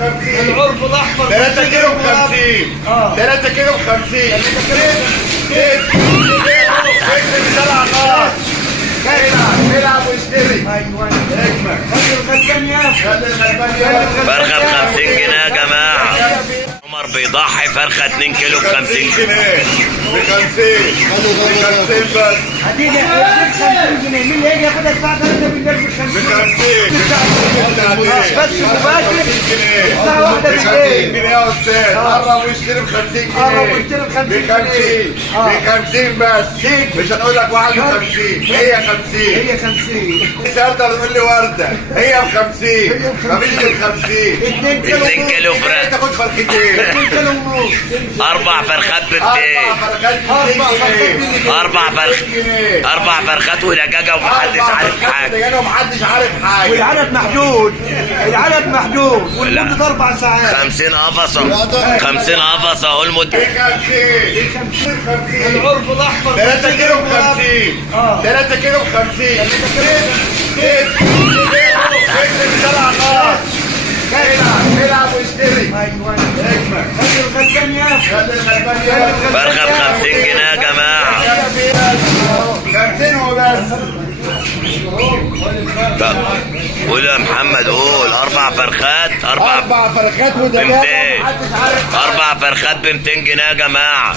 ب50. العرف الاحمر 3 كيلو ب50. 3 كيلو ب50. طلع نار. العب واشتري. ايوه اجمل. خلي الغلبان ياكل. فرخة ب 50 جنيه يا جماعة. عمر بيضحي فرخة 2 كيلو ب 50 جنيه. ب50 بس. هتيجي 50 جنيه مين هيجي ياخدها الساعه 3 بالليل ب 50 بس مباشر الساعه 1 بالليل. جنيه يا استاذ. قرب واشتري ب 50 جنيه. قرب واشتري ب 50 جنيه. ب 50 بس. مش هنقول لك 51. هي 50. هي 50. تقدر تقول لي ورده. هي ب 50. مفيش غير 50. 2 كيلو فراخ. تاخد فرختين. 2 كيلو ونص. 4 فرخات ب 200. 4 فرخات ودجاجة ومحدش عارف حاجة. ومحدش عارف حاجه. والعدد محدود. العدد محدود والمدة 4 ساعات. 50 قفصة. 50 قفصة اهو المدة. ب 50. العرف الاحمر 3 كيلو ب50. 3 كيلو ب50. طلع نار. العب واشتري. ايوه اجمل. خلي الغلبان ياكل. فرخة ب 50 جنيه يا جماعة. 50 وبس. طب قول يا محمد قول. 4 فرخات. 4 فرخات ب ودجاجه 200. ومحدش عارف. 4 فرخات ب 200 جنيه يا جماعة.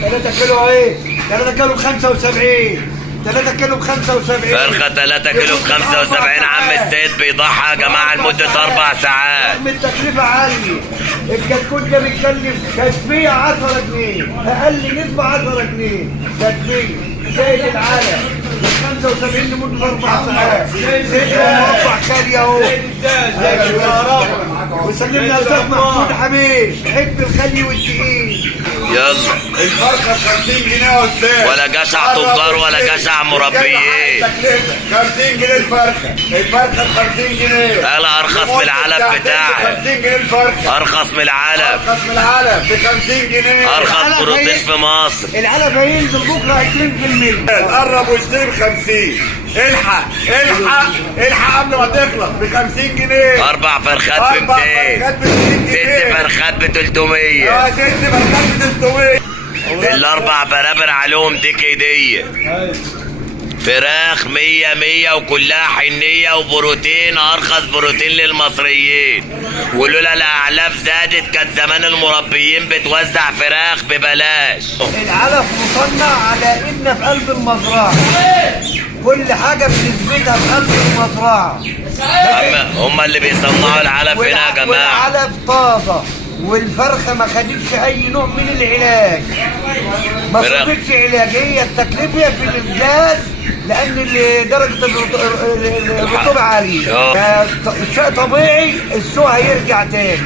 3 كيلو ايه؟ 3 كيلو ب 75. 3 كيلو ب 75. فرخة 3 كيلو ب 75. عم السيد بيضحي يا جماعة لمدة 4 ساعات. رغم التكلفة عالية. الكتكوت ده بيتكلف تدفية 10 جنيه. أقل نسبة 10 جنيه. تدفية. زائد العلف. 75 لمدة 4 ساعات. زيت مربع خالي اهو. يا رب. وسلمنا الفخ محمود حميد. حب الخلي والدقيق. يلا. الفرخه ب 50 جنيه يا استاذ. ولا جشع تجار ولا جشع مربيين. 50 جنيه الفرخه. الفرخه ب 50 جنيه. انا ارخص من العلف بتاعي. 50 جنيه الفرخه. ارخص من العلف. ارخص من العلف ب 50 جنيه. ارخص بروتين في مصر. العلف هينزل بكره 20%. قرب واشتري ب 50. الحق قبل ما تخلص ب 50 جنيه. 4 فرخات ب 200. 6 فرخات ب 300. 6 فرخات ب 300. ال4 برابر عليهم دي كيدية. فراخ 100 وكلها حنية وبروتين. ارخص بروتين للمصريين. ولولا الاعلاف زادت كان زمان المربيين بتوزع فراخ ببلاش. العلف مصنع على ان في قلب المزرعه. كل حاجه بنسبتها في قلب المزرعه. هم اللي بيصنعوا العلف هنا يا جماعه. والعلف طازه. والفرخه ما خدتش اي نوع من العلاج. ما خدتش علاج. هي التكلفه في الانجاز لان درجه الرطوبه عاليه. شيء طبيعي السوق هيرجع تاني.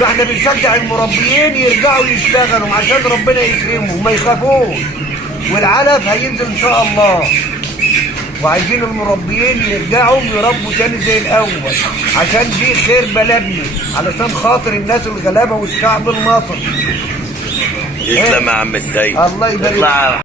فاحنا بنشجع المربيين يرجعوا يشتغلوا عشان ربنا يكرمهم ما يخافوش. والعلف هينزل ان شاء الله. وعايزين المربيين يرجعوا يربوا تاني زي الاول عشان دي خير بلدنا. علشان خاطر الناس الغلابه والشعب المصري. يسلم يا عم السيد. الله يبارك.